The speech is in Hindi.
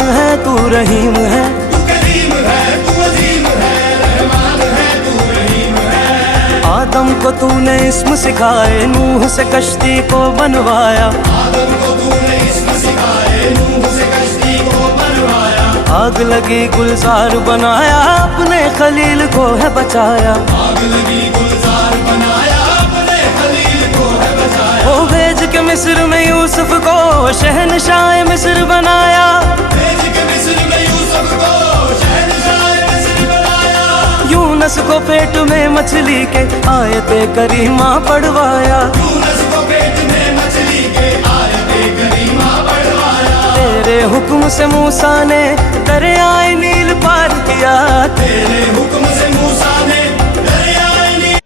रहमान है तू रहीम है, तू करीम है, तू अजीम है, रहमान है, तू रहीम है। आदम को तूने इस्म सिखाए, नूह से कश्ती को बनवाया, आदम को तूने इस्म सिखाए, नूह से कश्ती को बनवाया। आग लगी गुलजार बनाया, अपने खलील को है बचाया, आग लगी गुलजार बनाया, अपने खलील को है बचाया। ओ भेज के मिस्र में यूसुफ को शहनशाह मिस्र बनाया, भेज के मिस्र में यूसुफ को शहंशाह मिस्र बनाया। यूनस को पेट में मछली के आयते करीमा पढ़वाया, यूनुस को पेट में मछली के आयते करीमा पढ़वाया। तेरे हुक्म से मूसा ने दरियाए नील पार किया, तेरे हुक्म से मूसा ने दरियाए नील